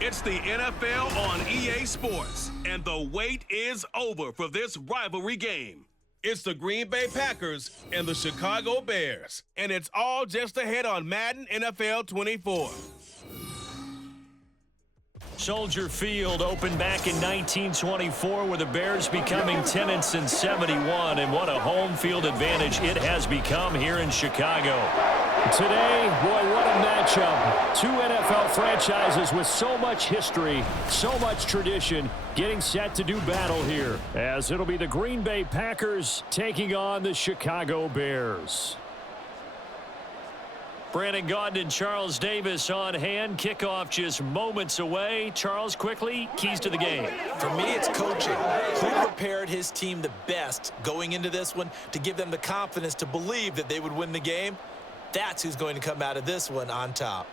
It's the NFL on EA Sports, and the wait is over for this rivalry game. It's the Green Bay Packers and the Chicago Bears, and it's all just ahead on Madden NFL 24. Soldier Field opened back in 1924 with the Bears becoming 10-71, and what a home field advantage it has become here in Chicago. Today, boy, what a matchup. Two NFL franchises with so much history, so much tradition, getting set to do battle here, as it'll be the Green Bay Packers taking on the Chicago Bears. Brandon Gaudin and Charles Davis on hand. Kickoff just moments away. Charles, quickly, keys to the game. For me, it's coaching. Who prepared his team the best going into this one to give them the confidence to believe that they would win the game? That's who's going to come out of this one on top.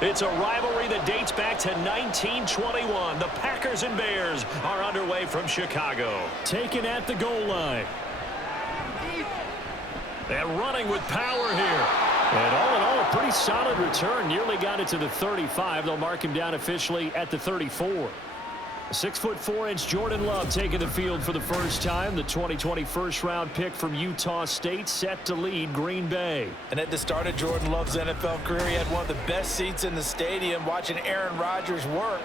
It's a rivalry that dates back to 1921. The Packers and Bears are underway from Chicago. Taken at the goal line. And running with power here. And all in all, a pretty solid return. Nearly got it to the 35. They'll mark him down officially at the 34. 6'4" Jordan Love taking the field for the first time. The 2020 first-round pick from Utah State set to lead Green Bay. And at the start of Jordan Love's NFL career, he had one of the best seats in the stadium watching Aaron Rodgers work.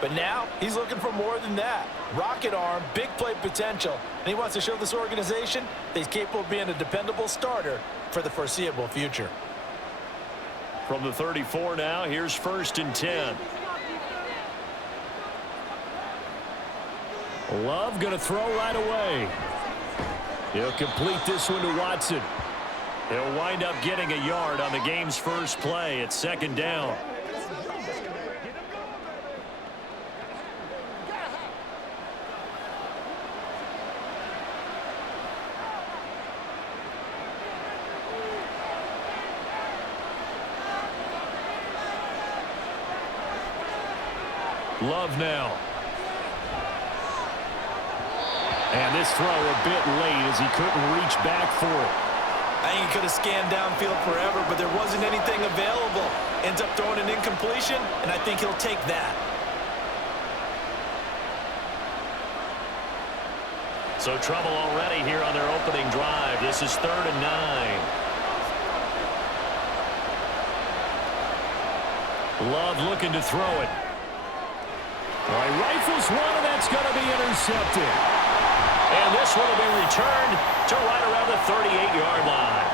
But now he's looking for more than that. Rocket arm, big play potential, and he wants to show this organization that he's capable of being a dependable starter for the foreseeable future. From the 34 now, here's 1st and 10. Love going to throw right away. He'll complete this one to Watson. He'll wind up getting a yard on the game's first play. It's 2nd down. Love now. And this throw a bit late as he couldn't reach back for it. I think he could have scanned downfield forever, but there wasn't anything available. Ends up throwing an incompletion, and I think he'll take that. So trouble already here on their opening drive. This is 3rd and 9. Love looking to throw it. All right, rifles one, and that's going to be intercepted. And this one will be returned to right around the 38-yard line.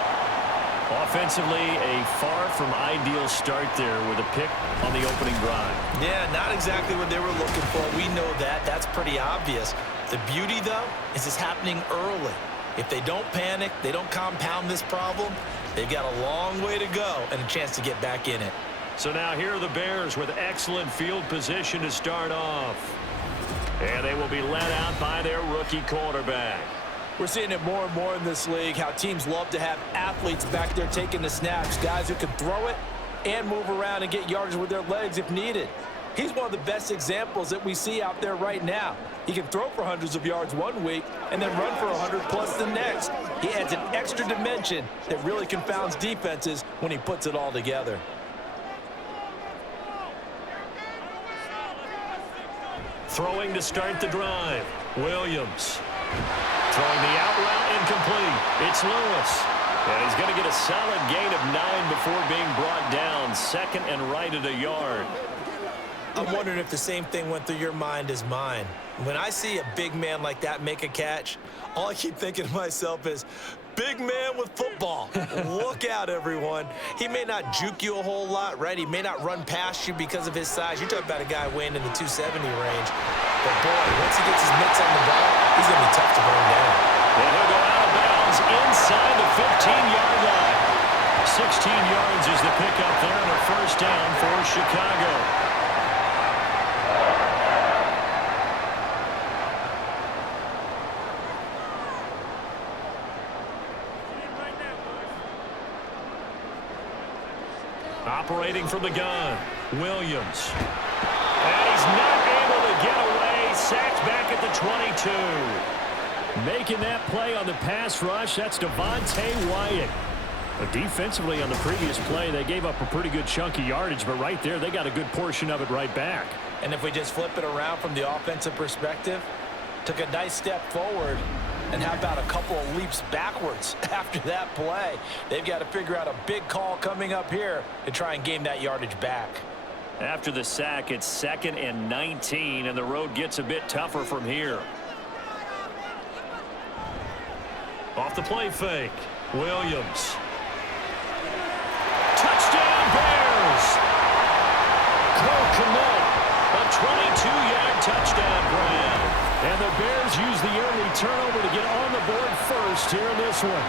Offensively, a far from ideal start there with a pick on the opening drive. Yeah, not exactly what they were looking for. We know that. That's pretty obvious. The beauty, though, is it's happening early. If they don't panic, they don't compound this problem, they've got a long way to go and a chance to get back in it. So now here are the Bears with excellent field position to start off. And they will be led out by their rookie quarterback. We're seeing it more and more in this league, how teams love to have athletes back there taking the snaps, guys who can throw it and move around and get yardage with their legs if needed. He's one of the best examples that we see out there right now. He can throw for hundreds of yards one week and then run for 100+ the next. He adds an extra dimension that really confounds defenses when he puts it all together. Throwing to start the drive. Williams. Throwing the out route incomplete. It's Lewis. And he's going to get a solid gain of 9 before being brought down. 2nd and right at a yard. I'm wondering if the same thing went through your mind as mine. When I see a big man like that make a catch, all I keep thinking to myself is, Big man with football. Look out, everyone. He may not juke you a whole lot, right? He may not run past you because of his size. You're talking about a guy weighing in the 270 range. But, boy, once he gets his mitts on the ball, he's going to be tough to bring down. And he'll go out of bounds inside the 15-yard line. 16 yards is the pickup there, and a first down for Chicago. Operating from the gun, Williams. And he's not able to get away. Sacked back at the 22. Making that play on the pass rush, that's Devontae Wyatt. But defensively on the previous play, they gave up a pretty good chunk of yardage, but right there, they got a good portion of it right back. And if we just flip it around from the offensive perspective, took a nice step forward, and how about a couple of leaps backwards after that play? They've got to figure out a big call coming up here to try and gain that yardage back. After the sack, it's 2nd and 19, and the road gets a bit tougher from here. Off the play fake, Williams. Touchdown, Bears! Cole Kmet, a 22-yard touchdown grab. And the Bears use the early turnover to get on the board first here in this one.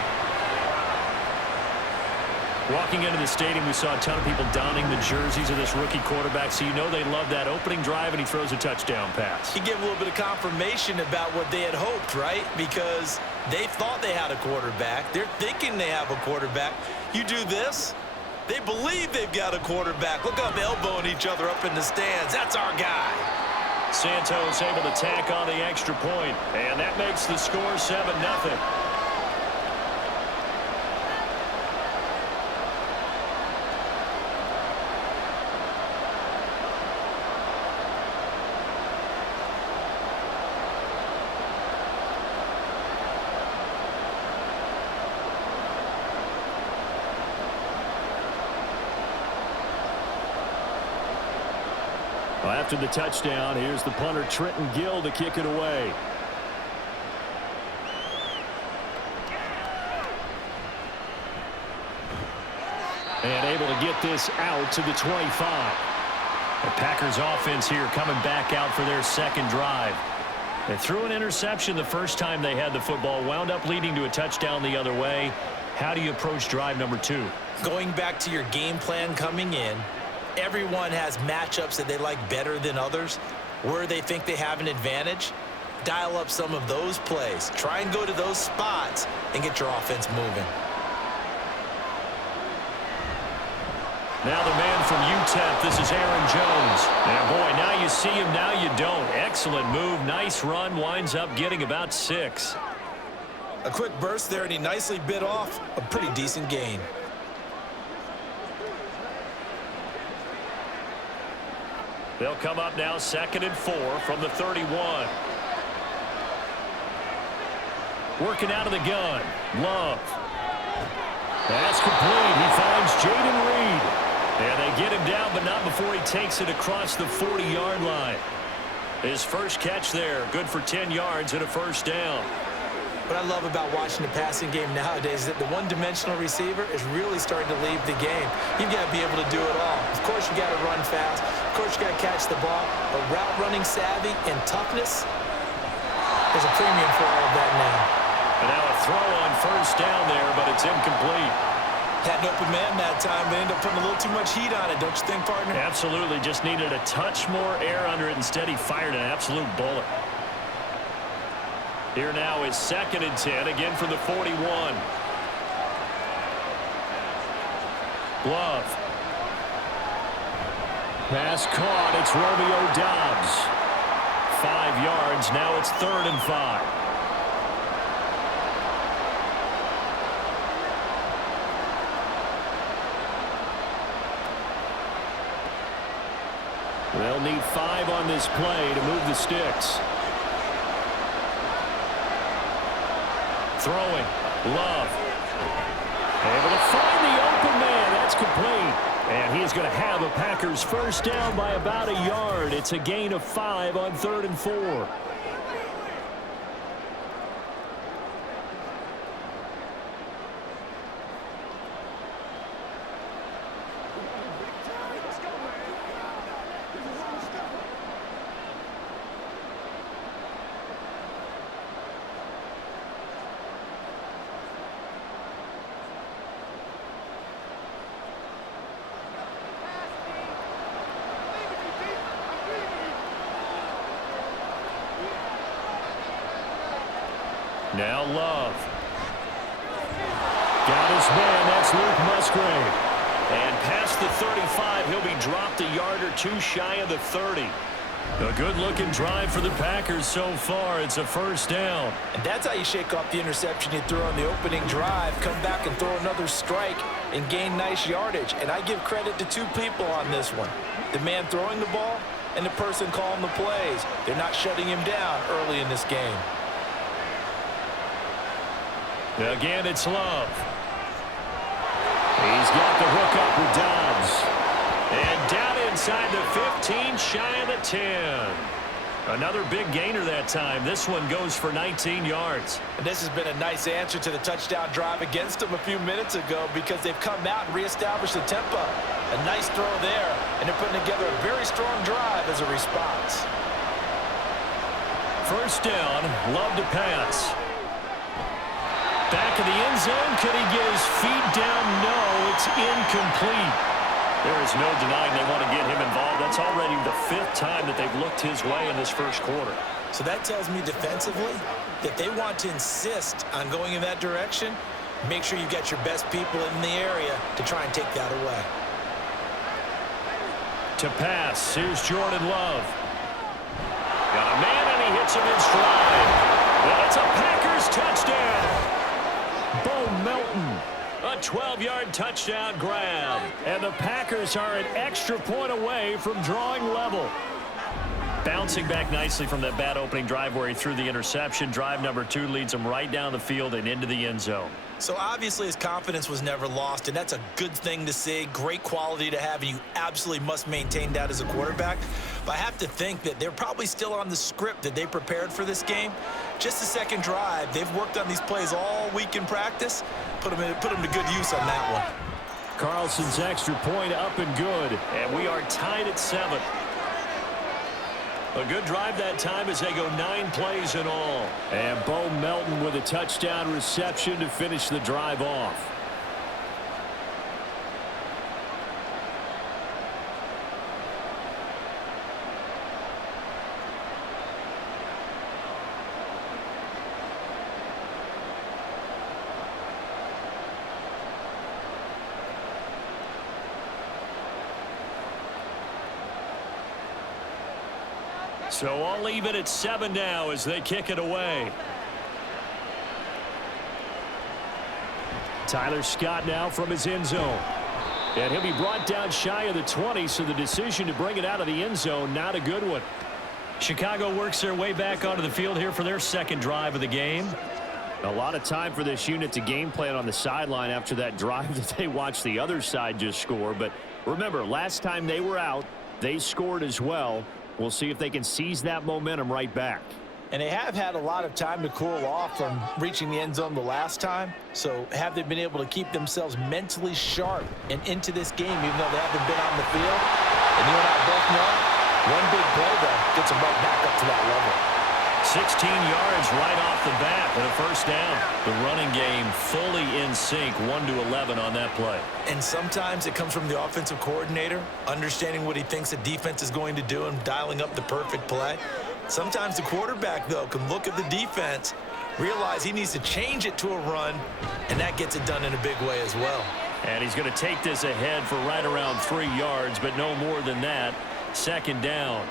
Walking into the stadium, we saw a ton of people donning the jerseys of this rookie quarterback, so you know they love that opening drive, and he throws a touchdown pass. He gave a little bit of confirmation about what they had hoped, right? Because they thought they had a quarterback. They're thinking they have a quarterback. You do this, they believe they've got a quarterback. Look up, elbowing each other up in the stands. That's our guy. Santos able to tack on the extra point, and that makes the score 7-0. After the touchdown, here's the punter Trenton Gill to kick it away. And able to get this out to the 25. The Packers offense here coming back out for their second drive. They threw an interception the first time they had the football, wound up leading to a touchdown the other way. How do you approach drive number 2? Going back to your game plan coming in, everyone has matchups that they like better than others. Where they think they have an advantage, dial up some of those plays. Try and go to those spots and get your offense moving. Now the man from UTEP, this is Aaron Jones. And boy, now you see him, now you don't. Excellent move, nice run, winds up getting about 6. A quick burst there, and he nicely bit off a pretty decent gain. They'll come up now 2nd and 4 from the 31. Working out of the gun. Love. That's complete. He finds Jaden Reed. And they get him down, but not before he takes it across the 40-yard line. His first catch there. Good for 10 yards and a first down. What I love about watching the passing game nowadays is that the one-dimensional receiver is really starting to leave the game. You've got to be able to do it all. Of course, you got to run fast. Of course, you got to catch the ball. But route running savvy and toughness, there's a premium for all of that now. And now a throw on first down there, but it's incomplete. Had an open man that time, but ended up putting a little too much heat on it, don't you think, partner? Absolutely. Just needed a touch more air under it. Instead, he fired an absolute bullet. Here now is 2nd and 10, again from the 41. Love. Pass caught. It's Romeo Doubs. 5 yards. Now it's 3rd and 5. They'll need 5 on this play to move the sticks. Throwing. Love. Able to find the open man. That's complete. And he's going to have a Packers first down by about a yard. It's a gain of 5 on 3rd and 4. Now Love. Got his man. That's Luke Musgrave. And past the 35, he'll be dropped a yard or two shy of the 30. A good-looking drive for the Packers so far. It's a first down. And that's how you shake off the interception you threw on the opening drive, come back and throw another strike and gain nice yardage. And I give credit to two people on this one. The man throwing the ball and the person calling the plays. They're not shutting him down early in this game. Again, it's Love. He's got the hook up with Dobbs. And down inside the 15, shy of the 10. Another big gainer that time. This one goes for 19 yards. And this has been a nice answer to the touchdown drive against them a few minutes ago because they've come out and reestablished the tempo. A nice throw there, and they're putting together a very strong drive as a response. First down, Love to pass. Back in the end zone. Could he get his feet down? No, it's incomplete. There is no denying they want to get him involved. That's already the 5th time that they've looked his way in this first quarter. So that tells me defensively that they want to insist on going in that direction. Make sure you get your best people in the area to try and take that away. To pass, here's Jordan Love. Got a man, and he hits him in stride. That's a Packers touchdown. Bo Melton. A 12-yard touchdown grab. And the Packers are an extra point away from drawing level. Bouncing back nicely from that bad opening drive where he threw the interception. Drive number 2 leads him right down the field and into the end zone. So obviously his confidence was never lost, and that's a good thing to see. Great quality to have, and you absolutely must maintain that as a quarterback. But I have to think that they're probably still on the script that they prepared for this game. Just the second drive. They've worked on these plays all week in practice. Put them to good use on that one. Carlson's extra point up and good. And we are tied at 7. A good drive that time as they go 9 plays in all. And Bo Melton with a touchdown reception to finish the drive off. So I'll leave it at 7 now as they kick it away. Tyler Scott now from his end zone. And he'll be brought down shy of the 20, so the decision to bring it out of the end zone, not a good one. Chicago works their way back onto the field here for their second drive of the game. A lot of time for this unit to game plan on the sideline after that drive that they watched the other side just score. But remember, last time they were out, they scored as well. We'll see if they can seize that momentum right back. And they have had a lot of time to cool off from reaching the end zone the last time. So have they been able to keep themselves mentally sharp and into this game, even though they haven't been on the field? And you and I both know, one big play, though, gets them right back up to that level. 16 yards right off the bat and a first down. The running game fully in sync, 1-11 on that play. And sometimes it comes from the offensive coordinator, understanding what he thinks the defense is going to do and dialing up the perfect play. Sometimes the quarterback, though, can look at the defense, realize he needs to change it to a run, and that gets it done in a big way as well. And he's going to take this ahead for right around 3 yards, but no more than that. Second down.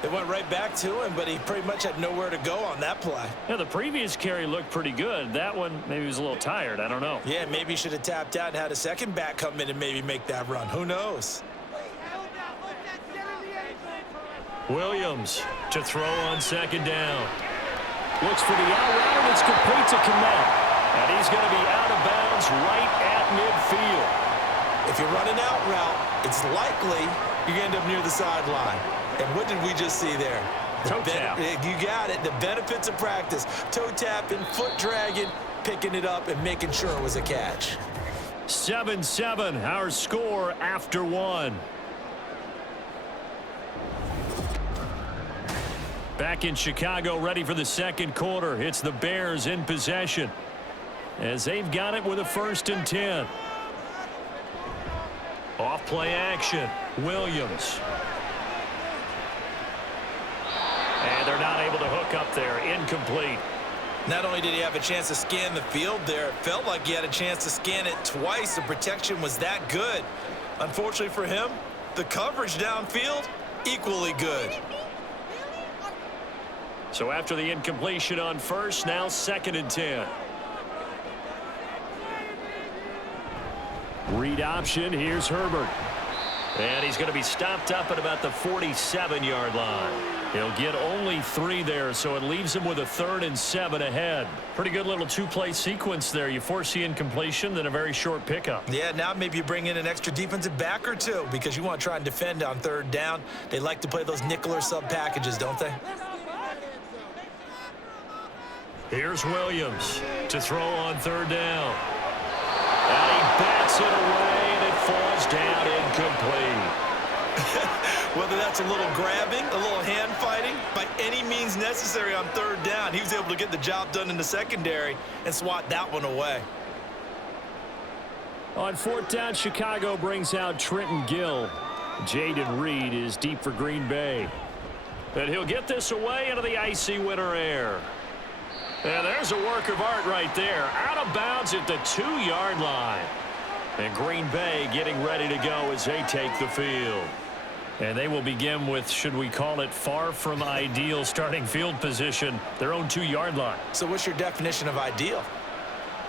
They went right back to him, but he pretty much had nowhere to go on that play. Yeah, the previous carry looked pretty good. That one, maybe he was a little tired. I don't know. Yeah, maybe he should have tapped out and had a second back come in and maybe make that run. Who knows? Williams to throw on second down. Looks for the out route, and it's complete to Kmet. And he's going to be out of bounds right at midfield. If you run an out route, it's likely you're going to end up near the sideline. And what did we just see there? Toe tap. You got it. The benefits of practice. Toe tapping, foot dragging, picking it up, and making sure it was a catch. 7-7, our score after 1. Back in Chicago, ready for the second quarter. It's the Bears in possession as they've got it with a 1st and 10. Off play action. Williams. And they're not able to hook up there. Incomplete. Not only did he have a chance to scan the field there, it felt like he had a chance to scan it twice. The protection was that good. Unfortunately for him, the coverage downfield, equally good. So after the incompletion on first, now 2nd and 10. Read option. Here's Herbert. And he's going to be stopped up at about the 47-yard line. He'll get only 3 there, so it leaves him with a 3rd and 7 ahead. Pretty good little 2-play sequence there. You force the incompletion, then a very short pickup. Yeah, now maybe you bring in an extra defensive back or two because you want to try and defend on 3rd down. They like to play those nickel or sub packages, don't they? Here's Williams to throw on 3rd down. And he bats it away, and it falls down incomplete. Whether that's a little grabbing, a little hand fighting, by any means necessary on 3rd down, he was able to get the job done in the secondary and swat that one away. On 4th down, Chicago brings out Trenton Gill. Jaden Reed is deep for Green Bay. And he'll get this away into the icy winter air. And there's a work of art right there. Out of bounds at the 2-yard line. And Green Bay getting ready to go as they take the field. And they will begin with, should we call it, far from ideal starting field position, their own 2-yard line. So what's your definition of ideal?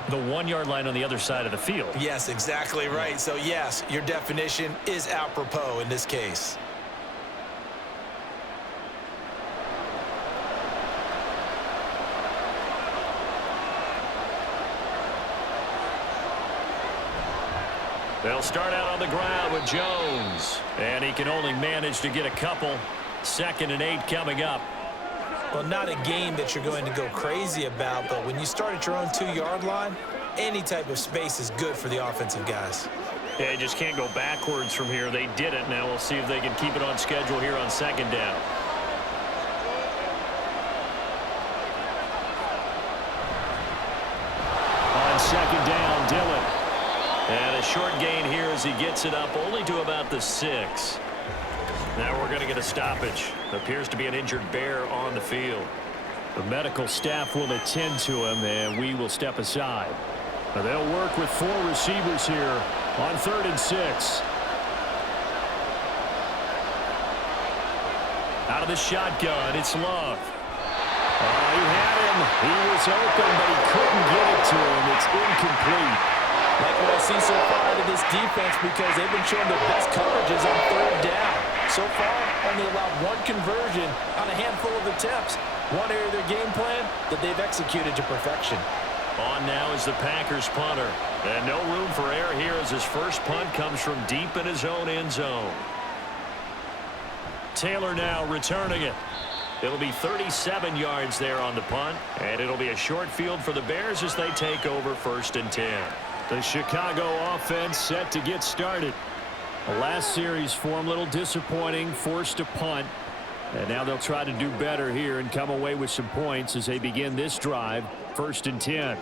The 1-yard line on the other side of the field. Yes, exactly right. So yes, your definition is apropos in this case. They'll start out on the ground with Jones. And he can only manage to get a couple. 2nd and 8 coming up. Well, not a game that you're going to go crazy about, but when you start at your own 2-yard line, any type of space is good for the offensive guys. Yeah, just can't go backwards from here. They did it. Now we'll see if they can keep it on schedule here on 2nd down. On 2nd down, Dillon. And a short gain here as he gets it up only to about the 6. Now we're going to get a stoppage. Appears to be an injured Bear on the field. The medical staff will attend to him, and we will step aside. Now they'll work with 4 receivers here on 3rd and 6. Out of the shotgun, it's Love. He had him. He was open, but he couldn't get it to him. It's incomplete. Like what I see so far out of this defense because they've been showing their best coverages on 3rd down. So far, only allowed 1 conversion on a handful of attempts. One area of their game plan that they've executed to perfection. On now is the Packers punter. And no room for error here as his first punt comes from deep in his own end zone. Taylor now returning it. It'll be 37 yards there on the punt. And it'll be a short field for the Bears as they take over 1st and 10. The Chicago offense set to get started. The last series for them, a little disappointing, forced a punt. And now they'll try to do better here and come away with some points as they begin this drive, 1st and 10.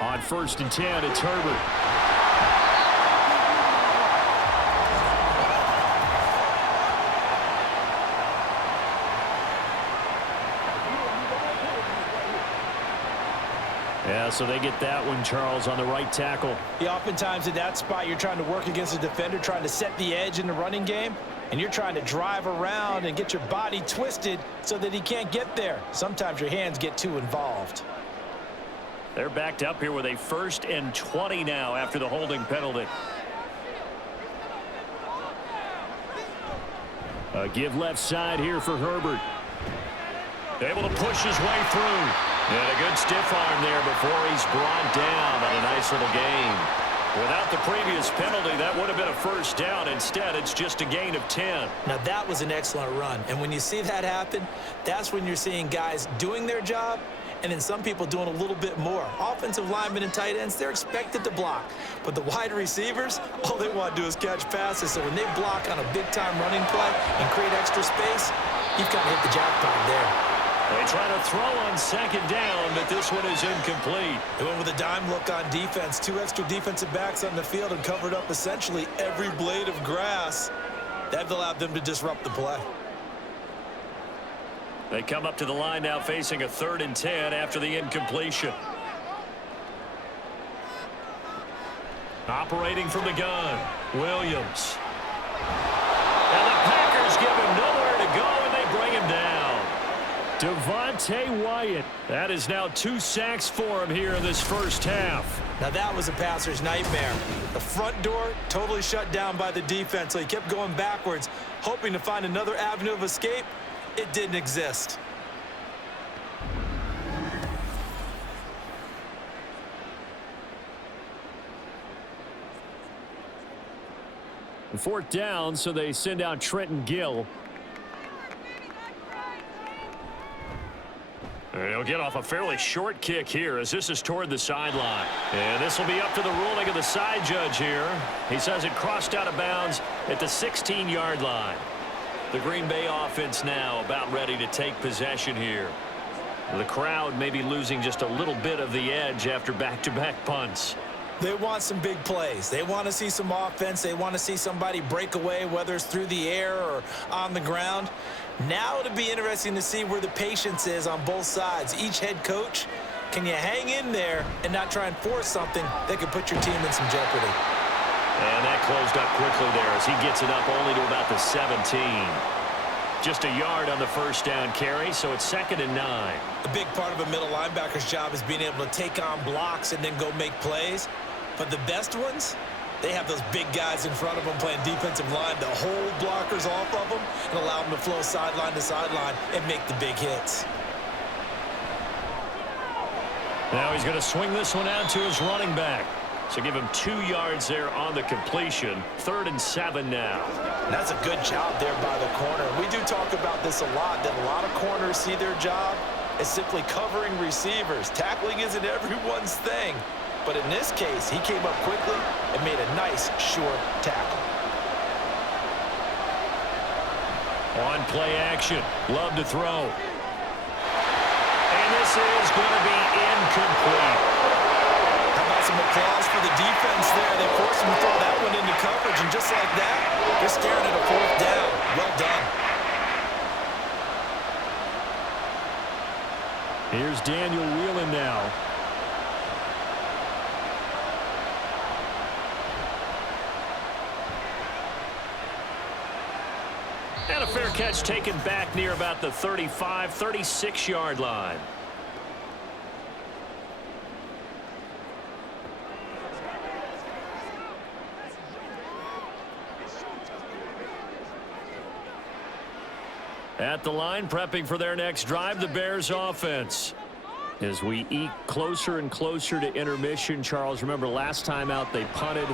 On 1st and 10, it's Herbert. Yeah, so they get that one, Charles, on the right tackle. Yeah, oftentimes in that spot, you're trying to work against a defender, trying to set the edge in the running game, and you're trying to drive around and get your body twisted so that he can't get there. Sometimes your hands get too involved. They're backed up here with a 1st and 20 now after the holding penalty. A give left side here for Herbert. Able to push his way through. And a good stiff arm there before he's brought down on a nice little gain. Without the previous penalty, that would have been a 1st down. Instead, it's just a gain of 10. Now, that was an excellent run. And when you see that happen, that's when you're seeing guys doing their job and then some people doing a little bit more. Offensive linemen and tight ends, they're expected to block. But the wide receivers, all they want to do is catch passes. So when they block on a big-time running play and create extra space, you've kind of hit the jackpot there. They try to throw on second down, but this one is incomplete. They went with a dime look on defense. 2 extra defensive backs on the field and covered up essentially every blade of grass. That allowed them to disrupt the play. They come up to the line now facing a 3rd and 10 after the incompletion. Operating from the gun, Williams. And the Packers give him nowhere to go, and they bring him down. Devontae Wyatt. That is now 2 sacks for him here in this first half. Now that was a passer's nightmare. The front door totally shut down by the defense, so he kept going backwards, hoping to find another avenue of escape. It didn't exist. Fourth down, so they send out Trenton Gill. He'll get off a fairly short kick here as this is toward the sideline. And this will be up to the ruling of the side judge here. He says it crossed out of bounds at the 16-yard line. The Green Bay offense now about ready to take possession here. The crowd may be losing just a little bit of the edge after back-to-back punts. They want some big plays. They want to see some offense. They want to see somebody break away, whether it's through the air or on the ground. Now it'll be interesting to see where the patience is on both sides. Each head coach, can you hang in there and not try and force something that could put your team in some jeopardy? And that closed up quickly there as he gets it up only to about the 17. Just a yard on the first down carry, so it's 2nd and 9. A big part of a middle linebacker's job is being able to take on blocks and then go make plays. But the best ones, they have those big guys in front of them playing defensive line to hold blockers off of them and allow them to flow sideline to sideline and make the big hits. Now he's going to swing this one out to his running back. So give him 2 yards there on the completion. 3rd and 7 now. That's a good job there by the corner. We do talk about this a lot, that a lot of corners see their job as simply covering receivers. Tackling isn't everyone's thing. But in this case, he came up quickly and made a nice, short tackle. On play action. Love to throw. And this is going to be incomplete. How about some applause for the defense there? They forced him to throw that one into coverage, and just like that, they're staring at a 4th down. Well done. Here's Daniel Whelan now. And a fair catch taken back near about the 35, 36-yard line. At the line, prepping for their next drive, the Bears offense. As we eke closer and closer to intermission, Charles, remember last time out they punted.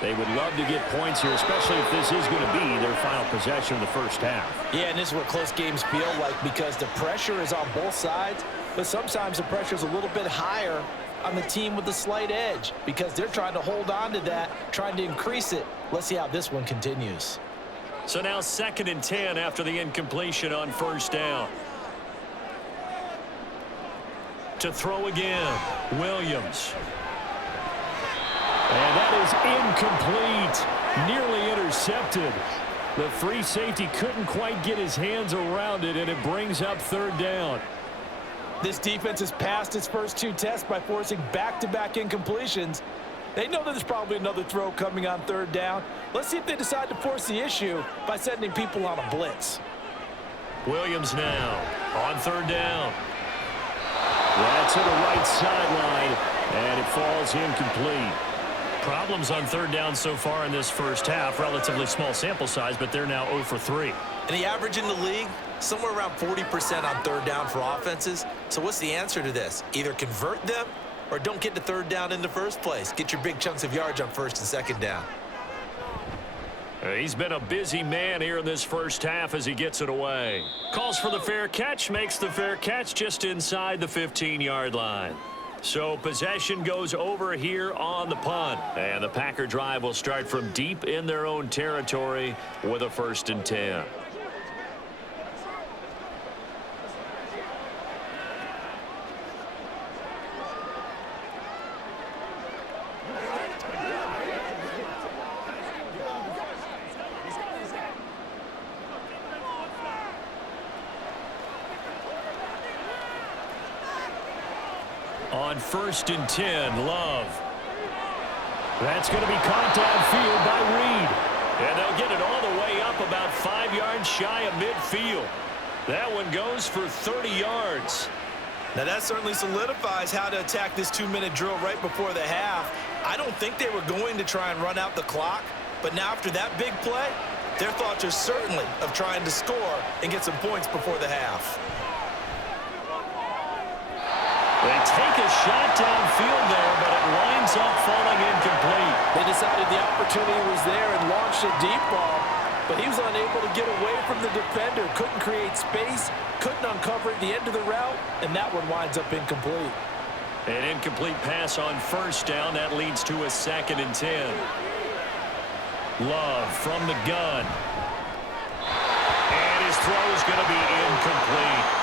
They would love to get points here, especially if this is going to be their final possession of the first half. Yeah, and this is what close games feel like because the pressure is on both sides, but sometimes the pressure is a little bit higher on the team with the slight edge because they're trying to hold on to that, trying to increase it. Let's see how this one continues. So now 2nd and 10 after the incompletion on 1st down. To throw again, Williams. And that is incomplete. Nearly intercepted. The free safety couldn't quite get his hands around it, and it brings up 3rd down. This defense has passed its first 2 tests by forcing back-to-back incompletions. They know that there's probably another throw coming on 3rd down. Let's see if they decide to force the issue by sending people on a blitz. Williams now on 3rd down. That's to the right sideline, and it falls incomplete. Problems on 3rd down so far in this first half. Relatively small sample size, but they're now 0 for 3. And the average in the league, somewhere around 40% on 3rd down for offenses. So what's the answer to this? Either convert them or don't get to 3rd down in the first place. Get your big chunks of yards on 1st and 2nd down. He's been a busy man here in this first half as he gets it away. Calls for the fair catch, makes the fair catch just inside the 15-yard line. So possession goes over here on the punt. And the Packer drive will start from deep in their own territory with a 1st and 10. On 1st and 10, Love. That's going to be caught downfield by Reed. And they'll get it all the way up about 5 yards shy of midfield. That one goes for 30 yards. Now that certainly solidifies how to attack this 2-minute drill right before the half. I don't think they were going to try and run out the clock, but now after that big play, their thoughts are certainly of trying to score and get some points before the half. They take a shot downfield there, but it winds up falling incomplete. They decided the opportunity was there and launched a deep ball, but he was unable to get away from the defender, couldn't create space, couldn't uncover at the end of the route, and that one winds up incomplete. An incomplete pass on 1st down. That leads to a 2nd and 10. Love from the gun. And his throw is going to be incomplete.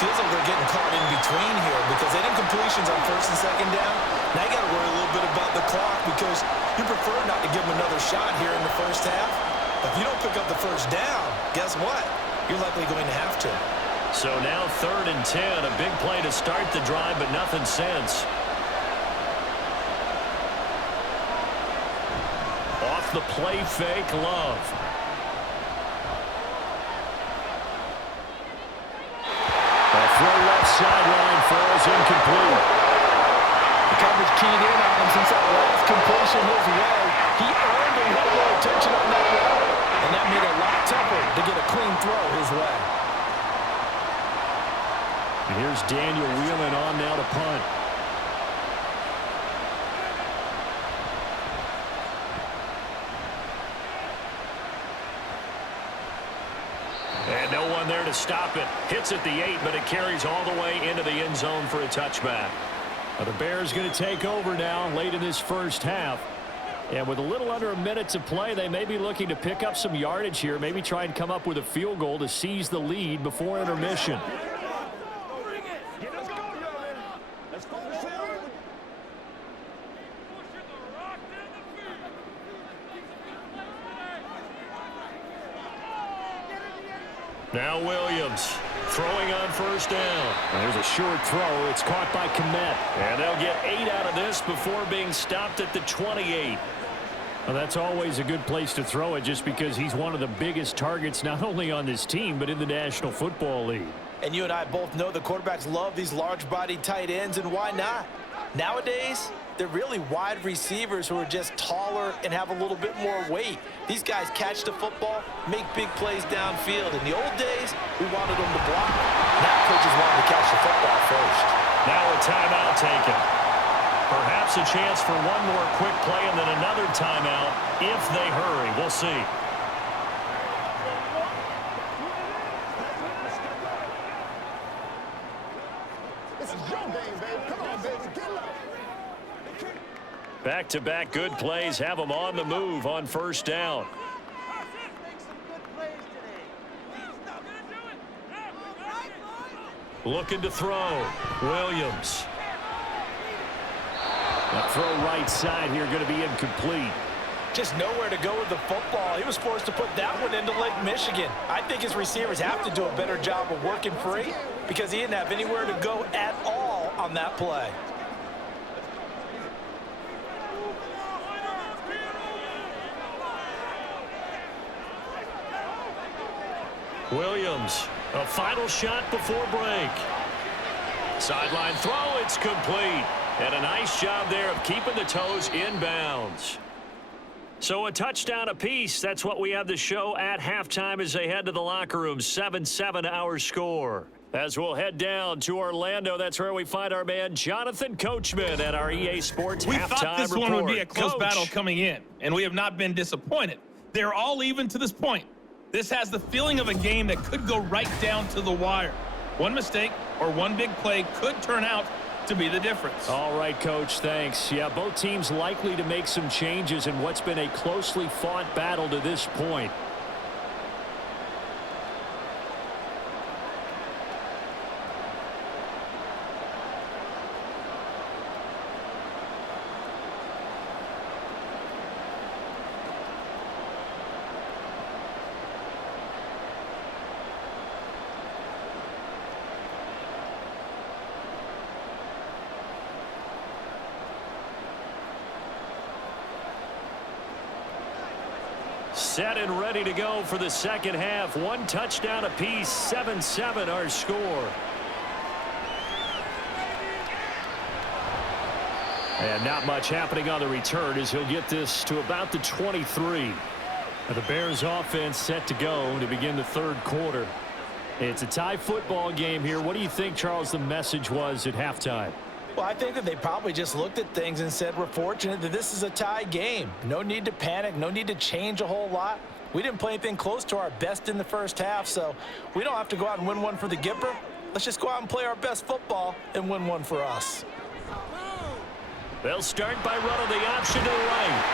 Feels like they're getting caught in between here because they didn't completions on 1st and 2nd down. Now you got to worry a little bit about the clock because you prefer not to give them another shot here in the 1st half. But if you don't pick up the 1st down, guess what? You're likely going to have to. So now 3rd and 10, a big play to start the drive, but nothing since. Off the play fake, Love. A throw left sideline falls incomplete. The coverage keyed in on him since that last completion his way. He earned a little more attention on that route, and that made it a lot tougher to get a clean throw his way. And here's Daniel Whelan on now to punt. And no one there to stop it. Hits at the 8, but it carries all the way into the end zone for a touchback. Well, the Bears going to take over now late in this 1st half. And with a little under a minute to play, they may be looking to pick up some yardage here, maybe try and come up with a field goal to seize the lead before intermission. Now Williams throwing on 1st down. And there's a short throw. It's caught by Kmet. And they'll get 8 out of this before being stopped at the 28. Well, that's always a good place to throw it just because he's one of the biggest targets not only on this team but in the National Football League. And you and I both know the quarterbacks love these large-bodied tight ends, and why not? Nowadays, they're really wide receivers who are just taller and have a little bit more weight. These guys catch the football, make big plays downfield. In the old days, we wanted them to block. Now coaches wanted to catch the football first. Now a timeout taken. Perhaps a chance for one more quick play and then another timeout if they hurry. We'll see. This is your game, baby. Come on, baby. Get low. Back-to-back good plays have them on the move on 1st down. Looking to throw. Williams. That throw right side here going to be incomplete. Just nowhere to go with the football. He was forced to put that one into Lake Michigan. I think his receivers have to do a better job of working free because he didn't have anywhere to go at all on that play. Williams, a final shot before break. Sideline throw, it's complete. And a nice job there of keeping the toes inbounds. So a touchdown apiece. That's what we have to show at halftime as they head to the locker room. 7-7 our score. As we'll head down to Orlando, that's where we find our man Jonathan Coachman at our EA Sports halftime report. We thought this one would be a close Coach. battle coming in, and we have not been disappointed. They're all even to this point. This has the feeling of a game that could go right down to the wire. One mistake or one big play could turn out to be the difference. All right, Coach, thanks. Yeah, both teams likely to make some changes in what's been a closely fought battle to this point. Set and ready to go for the second half. One touchdown apiece, 7-7 our score. And not much happening on the return as he'll get this to about the 23. Now the Bears offense set to go to begin the third quarter. It's a tie football game here. What do you think, Charles, the message was at halftime? Well, I think that they probably just looked at things and said, we're fortunate that this is a tie game. No need to panic. No need to change a whole lot. We didn't play anything close to our best in the first half, so we don't have to go out and win one for the Gipper. Let's just go out and play our best football and win one for us. They'll start by running the option to the right.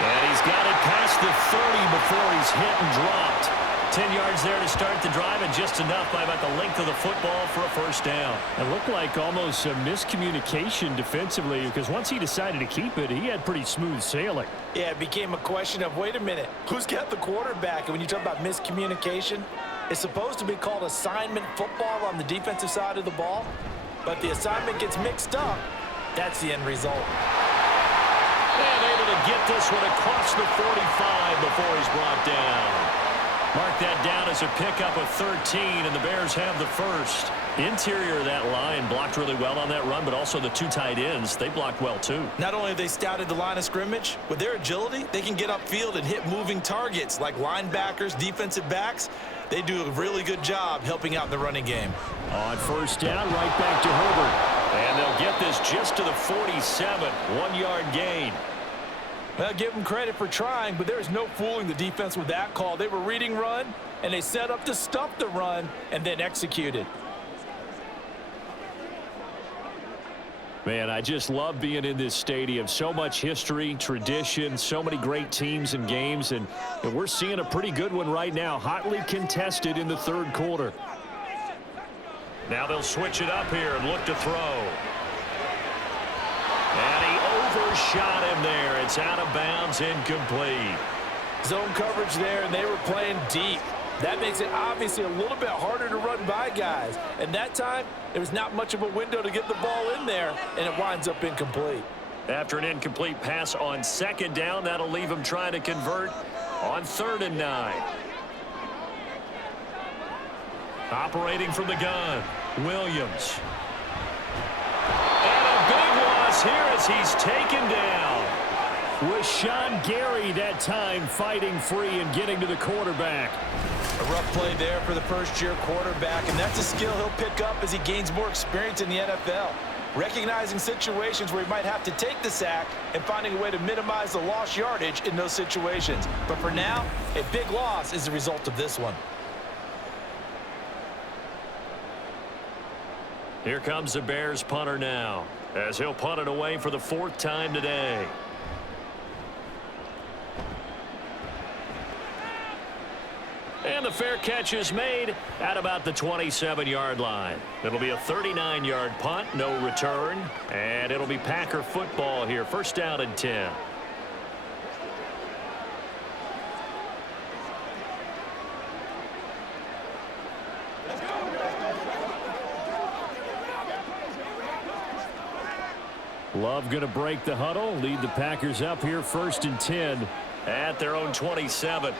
And he's got it past the 30 before he's hit and dropped. 10 yards there to start the drive, and just enough by about the length of the football for a first down. It looked like almost a miscommunication defensively, because once he decided to keep it, he had pretty smooth sailing. Yeah, it became a question of, wait a minute, who's got the quarterback? And when you talk about miscommunication, it's supposed to be called assignment football on the defensive side of the ball, but the assignment gets mixed up. That's the end result. And able to get this one across the 45 before he's brought down. Mark that down as a pickup of 13, and the Bears have the first. Interior of that line blocked really well on that run, but also the two tight ends, they blocked well too. Not only have they scouted the line of scrimmage, with their agility, they can get upfield and hit moving targets like linebackers, defensive backs. They do a really good job helping out in the running game. On first down, right back to Herbert. And they'll get this just to the 47, 1-yard gain. Well, give them credit for trying, but there's no fooling the defense with that call. They were reading run, and they set up to stop the run and then executed. Man, I just love being in this stadium. So much history, tradition, so many great teams and games, and we're seeing a pretty good one right now, hotly contested in the third quarter. Now they'll switch it up here and look to throw. And he overshot him there. It's out of bounds, incomplete. Zone coverage there, and they were playing deep. That makes it obviously a little bit harder to run by guys. And that time, there was not much of a window to get the ball in there, and it winds up incomplete. After an incomplete pass on second down, that'll leave him trying to convert on 3rd and 9. Operating from the gun, Williams. And a big loss here as he's taken down. Rashawn Gary that time fighting free and getting to the quarterback. A rough play there for the first-year quarterback, and that's a skill he'll pick up as he gains more experience in the NFL. Recognizing situations where he might have to take the sack and finding a way to minimize the lost yardage in those situations. But for now, a big loss is the result of this one. Here comes the Bears punter now, as he'll punt it away for the 4th time today. And the fair catch is made at about the 27-yard line. It'll be a 39-yard punt, no return, and it'll be Packer football here. First down and 10. Love going to break the huddle, lead the Packers up here 1st and 10 at their own 27.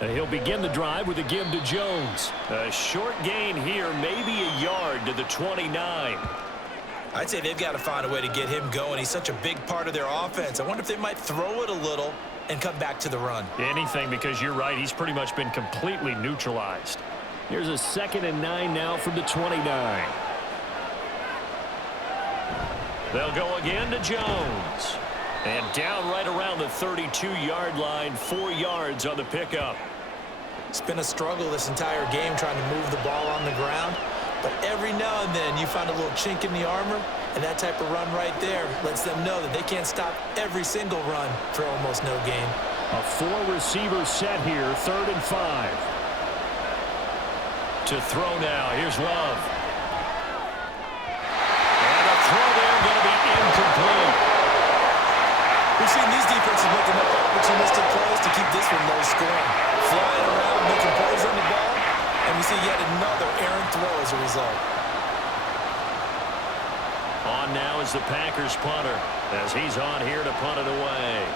He'll begin the drive with a give to Jones. A short gain here, maybe a yard to the 29. I'd say they've got to find a way to get him going. He's such a big part of their offense. I wonder if they might throw it a little and come back to the run. Anything, because you're right, he's pretty much been completely neutralized. Here's a 2nd and 9 now from the 29. They'll go again to Jones. And down right around the 32-yard line, 4 yards on the pickup. It's been a struggle this entire game trying to move the ball on the ground. But every now and then you find a little chink in the armor, and that type of run right there lets them know that they can't stop every single run for almost no gain. A 4-receiver set here, 3rd and 5. To throw now, here's Love. And a throw there going to be incomplete. We've seen these defenses making up opportunistic plays to keep this one low scoring. Flying around, making plays on the ball, and we see yet another errant throw as a result. On now is the Packers punter, as he's on here to punt it away.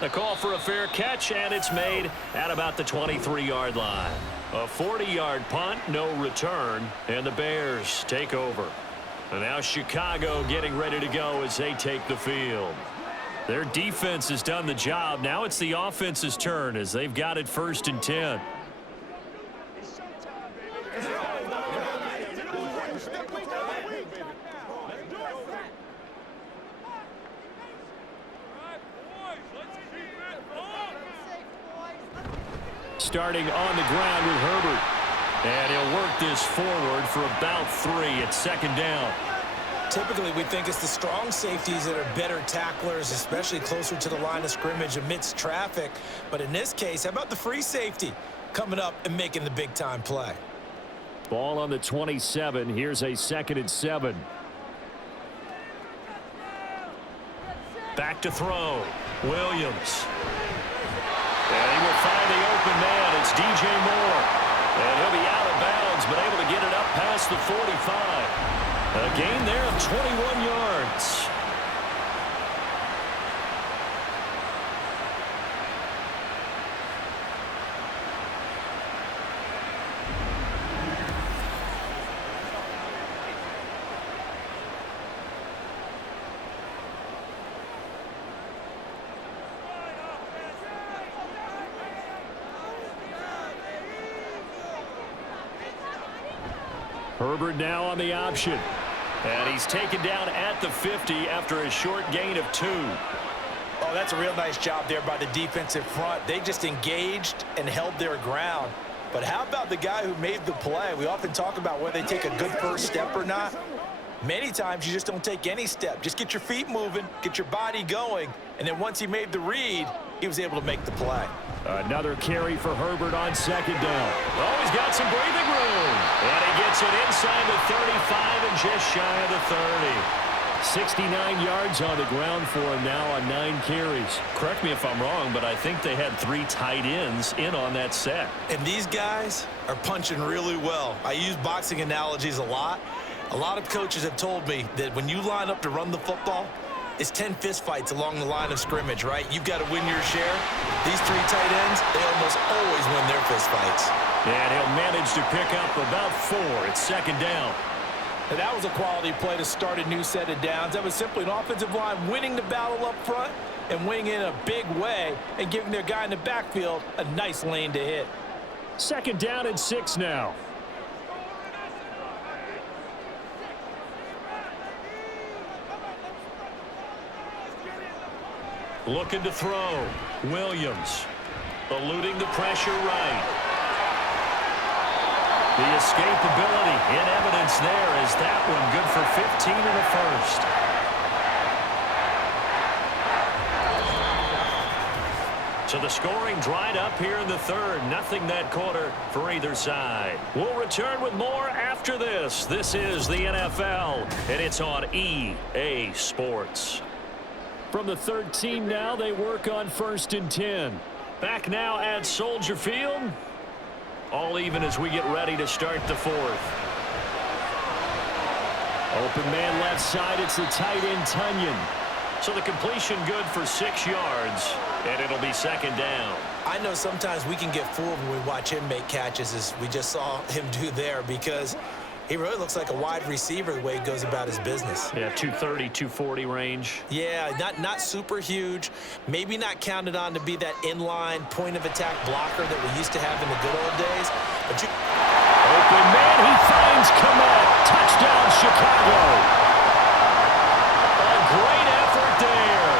A call for a fair catch, and it's made at about the 23-yard line. A 40-yard punt, no return, and the Bears take over. And now Chicago getting ready to go as they take the field. Their defense has done the job. Now it's the offense's turn as they've got it 1st and 10. Starting on the ground with Herbert. And he'll work this forward for about 3 at 2nd down. Typically, we think it's the strong safeties that are better tacklers, especially closer to the line of scrimmage amidst traffic. But in this case, how about the free safety coming up and making the big-time play? Ball on the 27. Here's a 2nd and 7. Back to throw. Williams. And he will find the open man. It's DJ Moore. And he'll be out of bounds, but able to get it up past the 45. A gain there of 21 yards. Herbert now on the option. And he's taken down at the 50 after a short gain of 2. Oh, that's a real nice job there by the defensive front. They just engaged and held their ground. But how about the guy who made the play? We often talk about whether they take a good first step or not. Many times you just don't take any step. Just get your feet moving, get your body going, and then once he made the read, he was able to make the play. Another carry for Herbert on 2nd down. Oh, he's got some breathing room. And he gets it inside the 35 and just shy of the 30. 69 yards on the ground for him now on 9 carries. Correct me if I'm wrong, but I think they had 3 tight ends in on that set. And these guys are punching really well. I use boxing analogies a lot. A lot of coaches have told me that when you line up to run the football, it's 10 fistfights along the line of scrimmage, right? You've got to win your share. These 3 tight ends, they almost always win their fistfights. And he'll manage to pick up about 4 at 2nd down. And that was a quality play to start a new set of downs. That was simply an offensive line winning the battle up front and winning in a big way and giving their guy in the backfield a nice lane to hit. 2nd down and 6 now. Looking to throw. Williams eluding the pressure right. The escapability in evidence there as that one good for 15 and a first. So the scoring dried up here in the 3rd. Nothing that quarter for either side. We'll return with more after this. This is the NFL, and it's on EA Sports. From the 3rd team now, they work on 1st and 10. Back now at Soldier Field. All even as we get ready to start the 4th. Open man left side. It's the tight end, Tunyon. So the completion good for 6 yards, and it'll be 2nd down. I know sometimes we can get fooled when we watch him make catches, as we just saw him do there, because he really looks like a wide receiver the way he goes about his business. Yeah, 230, 240 range. Yeah, not super huge. Maybe not counted on to be that inline point-of-attack blocker that we used to have in the good old days. But open man, he finds Komet. Touchdown, Chicago. A great effort there.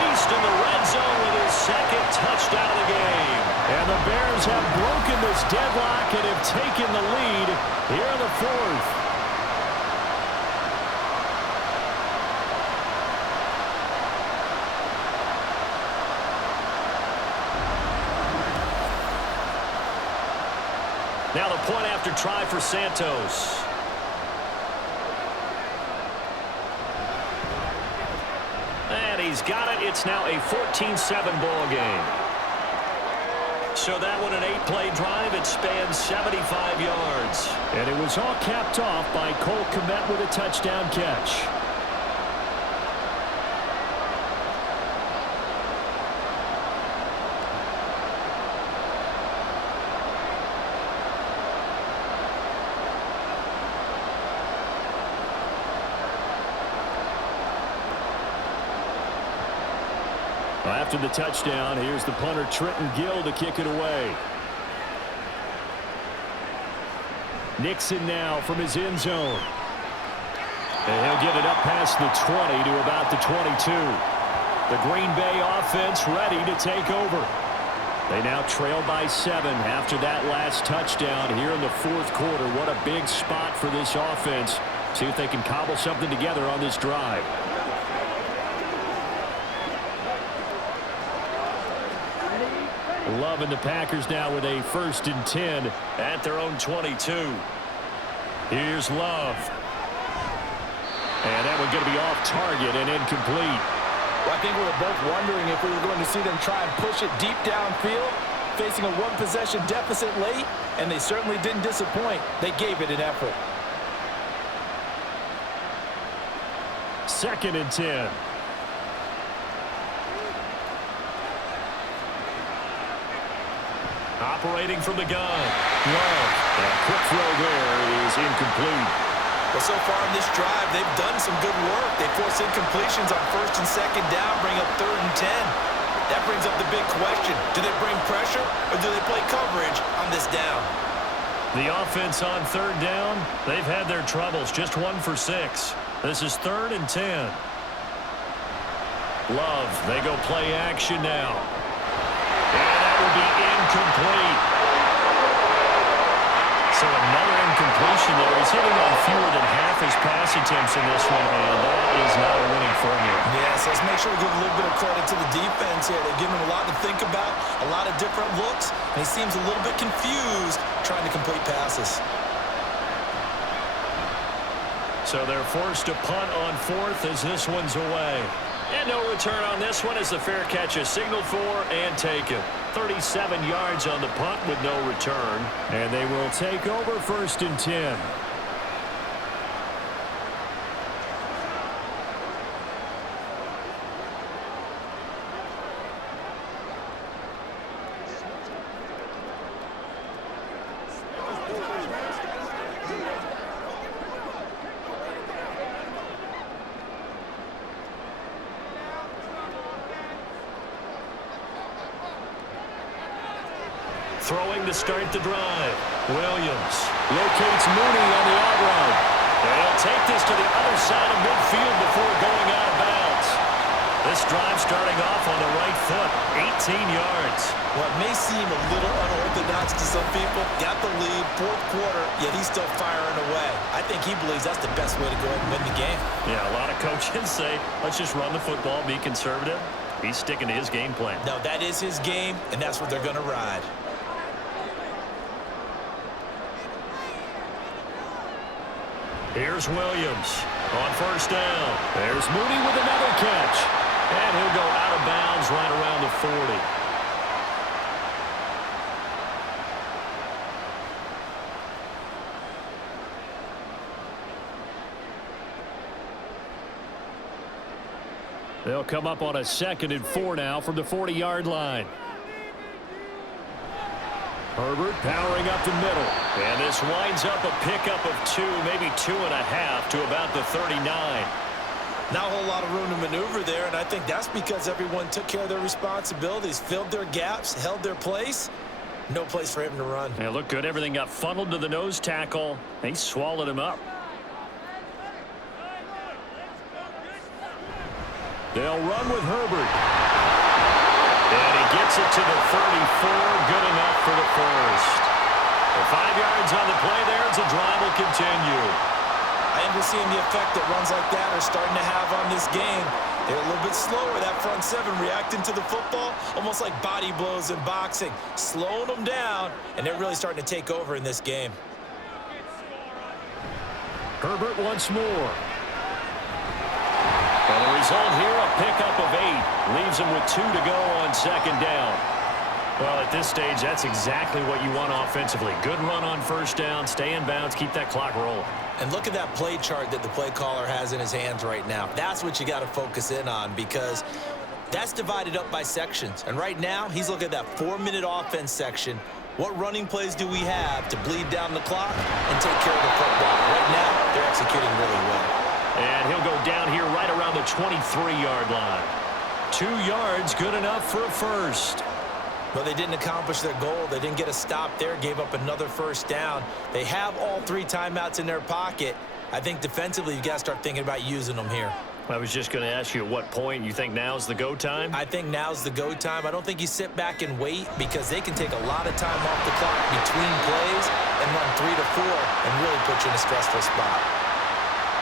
Beast in the red zone with his 2nd touchdown of the game. And the Bears have broken this deadlock and have taken the lead here in the 4th. Now the point after try for Santos. And he's got it. It's now a 14-7 ball game. So that one, an 8-play drive. It spans 75 yards. And it was all capped off by Cole Komet with a touchdown catch. After the touchdown, here's the punter Trenton Gill to kick it away. Nixon now from his end zone. And he'll get it up past the 20 to about the 22. The Green Bay offense ready to take over. They now trail by 7 after that last touchdown here in the fourth quarter. What a big spot for this offense. See if they can cobble something together on this drive. Love and the Packers now with a 1st and 10 at their own 22. Here's Love. And that one's going to be off target and incomplete. Well, I think we were both wondering if we were going to see them try and push it deep downfield, facing a one-possession deficit late, and they certainly didn't disappoint. They gave it an effort. 2nd and 10. Operating from the gun. Love. That quick throw there is incomplete. Well, so far in this drive, they've done some good work. They force incompletions on 1st and 2nd down, bring up 3rd and 10. That brings up the big question. Do they bring pressure or do they play coverage on this down? The offense on 3rd down, they've had their troubles. Just 1 for 6. This is 3rd and 10. Love, they go play action now. And that will be incomplete. So another incompletion there. He's hitting on fewer than half his pass attempts in this one, and that is not a winning formula. Yes, let's make sure we give a little bit of credit to the defense here. They're giving him a lot to think about, a lot of different looks, and he seems a little bit confused trying to complete passes. So they're forced to punt on 4th as this one's away. And no return on this one as the fair catch is signaled for and taken. 37 yards on the punt with no return. And they will take over 1st and 10. Throwing to start the drive. Williams Locates Mooney on the out route. They'll take this to the other side of midfield before going out of bounds. This drive starting off on the right foot. 18 yards. What may seem a little unorthodox to some people, got the lead, 4th quarter, yet he's still firing away. I think he believes that's the best way to go ahead and win the game. Yeah, a lot of coaches say, let's just run the football, be conservative. He's sticking to his game plan. No, that is his game, and that's what they're going to ride. Here's Williams on 1st down. There's Mooney with another catch. And he'll go out of bounds right around the 40. They'll come up on a 2nd and 4 now from the 40-yard line. Herbert powering up the middle. And this winds up a pickup of 2, maybe 2.5 to about the 39. Not a whole lot of room to maneuver there, and I think that's because everyone took care of their responsibilities, filled their gaps, held their place. No place for him to run. Yeah, looked good. Everything got funneled to the nose tackle. They swallowed him up. They'll run with Herbert. And he gets it to the 34. Good enough for the first. The 5 yards on the play there as the drive will continue. I think we're seeing the effect that runs like that are starting to have on this game. They're a little bit slower, that front 7, reacting to the football, almost like body blows in boxing, slowing them down, and they're really starting to take over in this game. Herbert once more. And the result here, a pickup of 8. Leaves him with 2 to go on 2nd down. Well, at this stage, that's exactly what you want offensively. Good run on 1st down, stay in bounds, keep that clock rolling. And look at that play chart that the play caller has in his hands right now. That's what you got to focus in on, because that's divided up by sections. And right now, he's looking at that 4-minute offense section. What running plays do we have to bleed down the clock and take care of the football? Right now, they're executing really well. And he'll go down here right around the 23-yard line. 2 2 yards, good enough for a first. But they didn't accomplish their goal. They didn't get a stop there, gave up another first down. They have all 3 timeouts in their pocket. I think defensively you've got to start thinking about using them here. I was just going to ask you at what point you think now's the go time? I think now's the go time. I don't think you sit back and wait because they can take a lot of time off the clock between plays and run 3 to 4 and really put you in a stressful spot.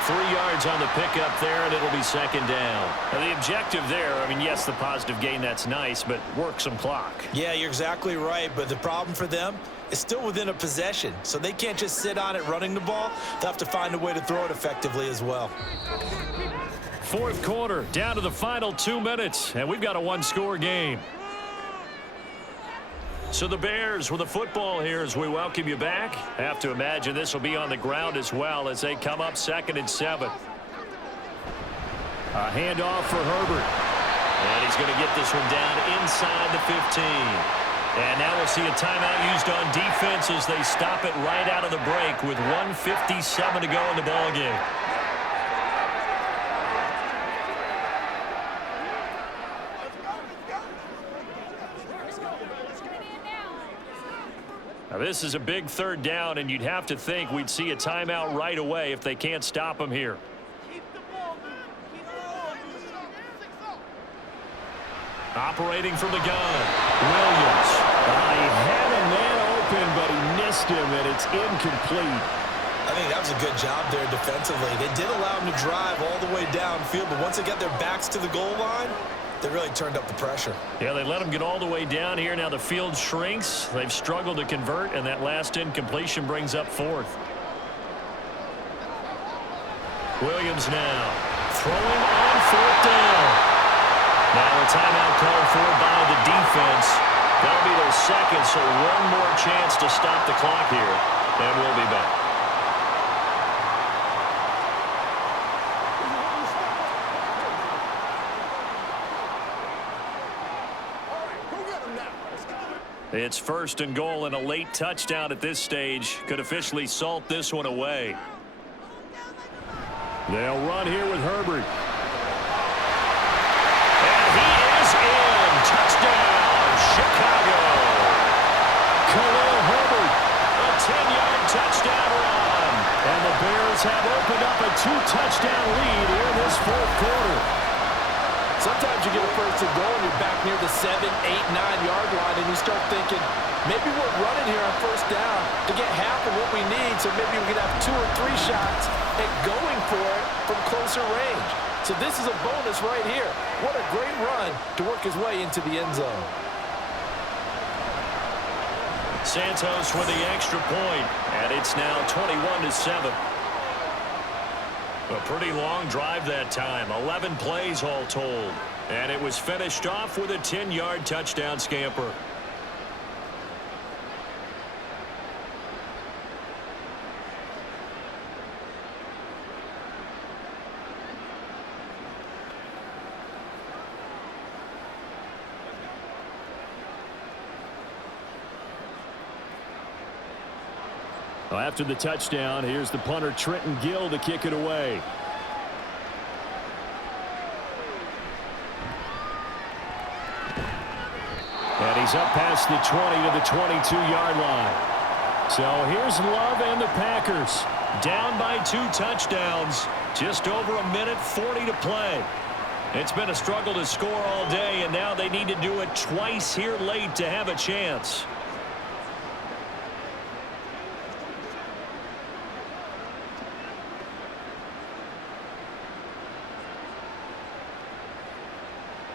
3 yards on the pickup there, and it'll be second down. Now, the objective there, I mean, yes, the positive gain, that's nice, but work some clock. Yeah, you're exactly right, but the problem for them is still within a possession, so they can't just sit on it running the ball. They'll have to find a way to throw it effectively as well. Fourth quarter, down to the final 2 minutes, and we've got a 1-score game. So the Bears with the football here as we welcome you back. Have to imagine this will be on the ground as well as they come up 2nd and 7. A handoff for Herbert. And he's going to get this one down inside the 15. And now we'll see a timeout used on defense as they stop it right out of the break with 1:57 to go in the ballgame. Now, this is a big 3rd down, and you'd have to think we'd see a timeout right away if they can't stop them here. Operating from the gun, Williams. He had a man open, but he missed him, and it's incomplete. I think that was a good job there defensively. They did allow him to drive all the way downfield, but once they got their backs to the goal line, they really turned up the pressure. Yeah, they let them get all the way down here. Now the field shrinks. They've struggled to convert, and that last incompletion brings up 4th. Williams now throwing on 4th down. Now a timeout called for by the defense. That'll be their 2nd, so 1 more chance to stop the clock here, and we'll be back. It's 1st and goal, and a late touchdown at this stage could officially salt this one away. They'll run here with Herbert. And he is in. Touchdown, Chicago. Khalil Herbert, a 10-yard touchdown run. And the Bears have opened up a 2-touchdown lead here in this 4th quarter. Sometimes you get a 1st and goal and you're back near the 7, 8, 9-yard line, and you start thinking, maybe we're running here on 1st down to get half of what we need, so maybe we can have 2 or 3 shots at going for it from closer range. So this is a bonus right here. What a great run to work his way into the end zone. Santos with the extra point, and it's now 21-7. A pretty long drive that time, 11 plays all told. And it was finished off with a 10-yard touchdown scamper. Well, after the touchdown, here's the punter Trenton Gill to kick it away. And he's up past the 20 to the 22-yard line. So here's Love and the Packers. Down by 2 touchdowns. Just over a minute 40 to play. It's been a struggle to score all day, and now they need to do it twice here late to have a chance.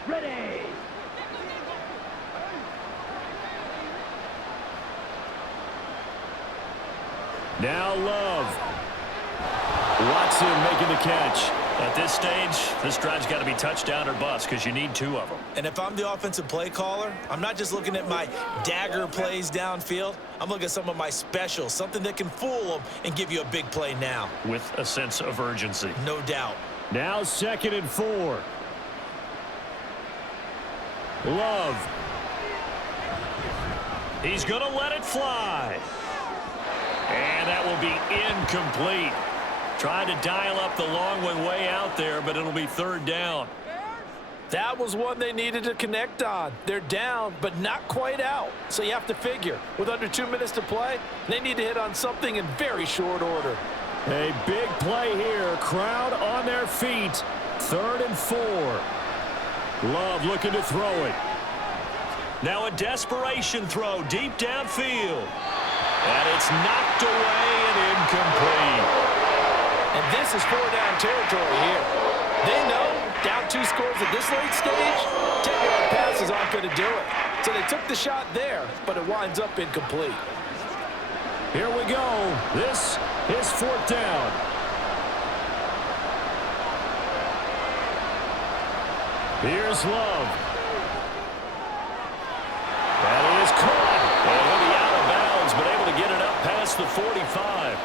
Ready. Now Love. Watson making the catch. At this stage, this drive's got to be touchdown or bust because you need 2 of them. And if I'm the offensive play caller, I'm not just looking at my dagger plays downfield. I'm looking at some of my specials, something that can fool them and give you a big play now. With a sense of urgency. No doubt. Now 2nd and 4. Love. He's going to let it fly. And that will be incomplete. Trying to dial up the long one way out there, but it'll be 3rd down. That was one they needed to connect on. They're down, but not quite out. So you have to figure, with under 2 minutes to play, they need to hit on something in very short order. A big play here. Crowd on their feet. 3rd and 4. Love looking to throw it. Now a desperation throw deep downfield. And it's knocked away and incomplete. And this is 4-down territory here. They know down 2 scores at this late stage, 10-yard passes aren't going to do it. So they took the shot there, but it winds up incomplete. Here we go. This is 4th down. Here's Love. That is caught. And he'll be out of bounds, but able to get it up past the 45.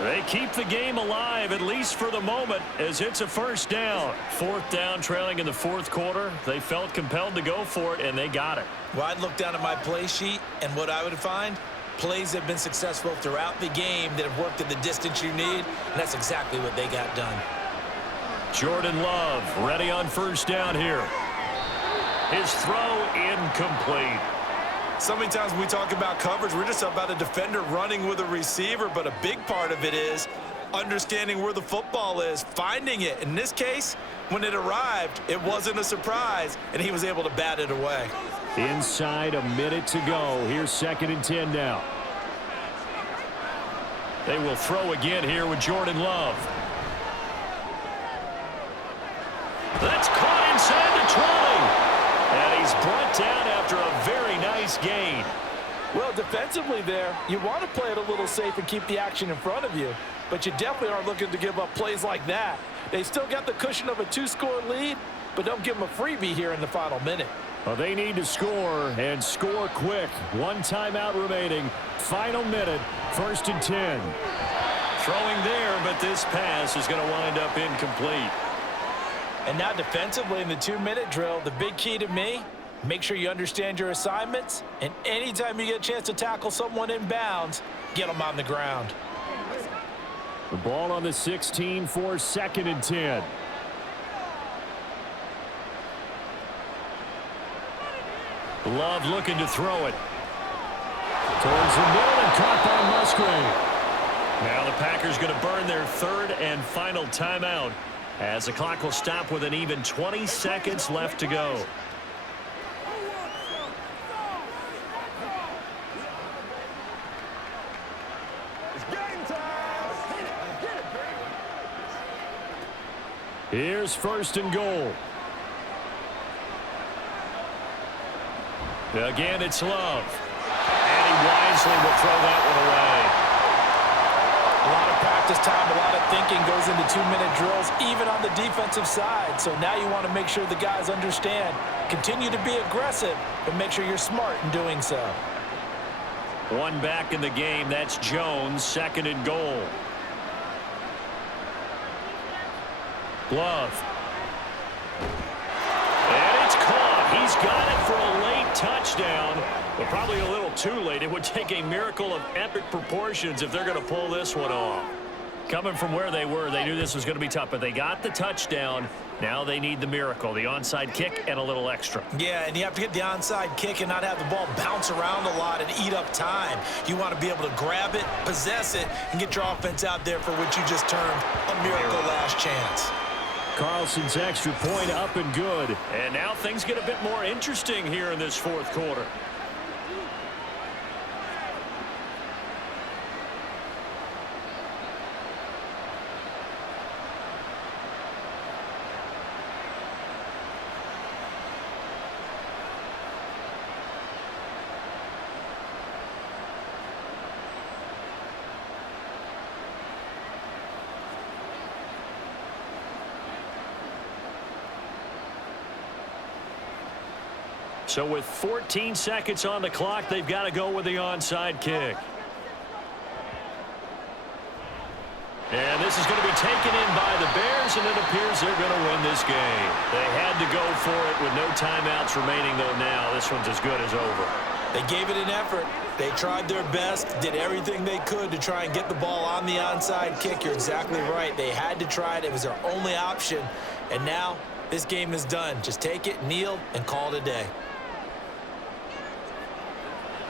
They keep the game alive, at least for the moment, as it's a 1st down. 4th down, trailing in the 4th quarter. They felt compelled to go for it, and they got it. Well, I'd look down at my play sheet, and what I would find, plays have been successful throughout the game that have worked at the distance you need, and that's exactly what they got done. Jordan Love ready on 1st down here. His throw incomplete. So many times when we talk about coverage, we're just about a defender running with a receiver, but a big part of it is understanding where the football is, finding it. In this case, when it arrived, it wasn't a surprise, and he was able to bat it away. Inside a minute to go. Here's 2nd and 10 now. They will throw again here with Jordan Love. That's caught inside the 20. And he's brought down after a very nice gain. Well, defensively there, you want to play it a little safe and keep the action in front of you, but you definitely aren't looking to give up plays like that. They still got the cushion of a 2-score lead, but don't give them a freebie here in the final minute. Well, they need to score, and score quick. 1 timeout remaining. Final minute, 1st and 10. Throwing there, but this pass is going to wind up incomplete. And now defensively in the 2-minute drill, the big key to me, make sure you understand your assignments, and anytime you get a chance to tackle someone in bounds, get them on the ground. The ball on the 16 for 2nd and 10. Love looking to throw it. Towards the middle and caught by Musgrave. Now the Packers going to burn their 3rd and final timeout, as the clock will stop with an even 20 seconds left to go. It's game time. Get it, baby. Here's 1st and goal. Again, it's Love. And he wisely will throw that one away. A lot of practice time, a lot of thinking goes into 2-minute drills, even on the defensive side. So now you want to make sure the guys understand. Continue to be aggressive, but make sure you're smart in doing so. 1 back in the game. That's Jones. 2nd and goal. Love. And it's caught. He's got it for a late touchdown, but probably a little too late. It would take a miracle of epic proportions if they're going to pull this one off. Coming from where they were, they knew this was going to be tough, but they got the touchdown. Now they need the miracle, the onside kick and a little extra. Yeah, and you have to get the onside kick and not have the ball bounce around a lot and eat up time. You want to be able to grab it, possess it, and get your offense out there for what you just termed a miracle last chance. Carlson's extra point up and good. And now things get a bit more interesting here in this 4th quarter. So with 14 seconds on the clock, they've got to go with the onside kick. And this is going to be taken in by the Bears, and it appears they're going to win this game. They had to go for it with no timeouts remaining, though now this one's as good as over. They gave it an effort. They tried their best, did everything they could to try and get the ball on the onside kick. You're exactly right. They had to try it. It was their only option. And now This game is done. Just take it, kneel, and call it a day.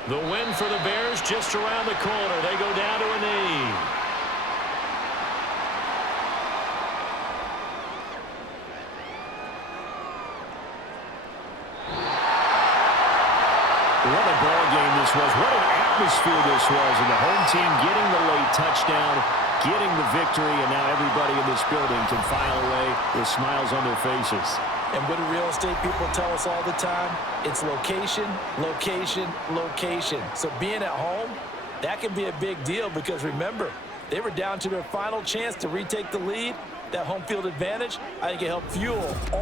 The win for the Bears just around the corner. They go down to a knee. What a ball game this was. What an atmosphere this was. And the home team getting the late touchdown, getting the victory, and now everybody in this building can file away with smiles on their faces. And what do real estate people tell us all the time? It's location, location, location. So being at home, that can be a big deal because remember, they were down to their final chance to retake the lead. That home field advantage, I think it helped fuel all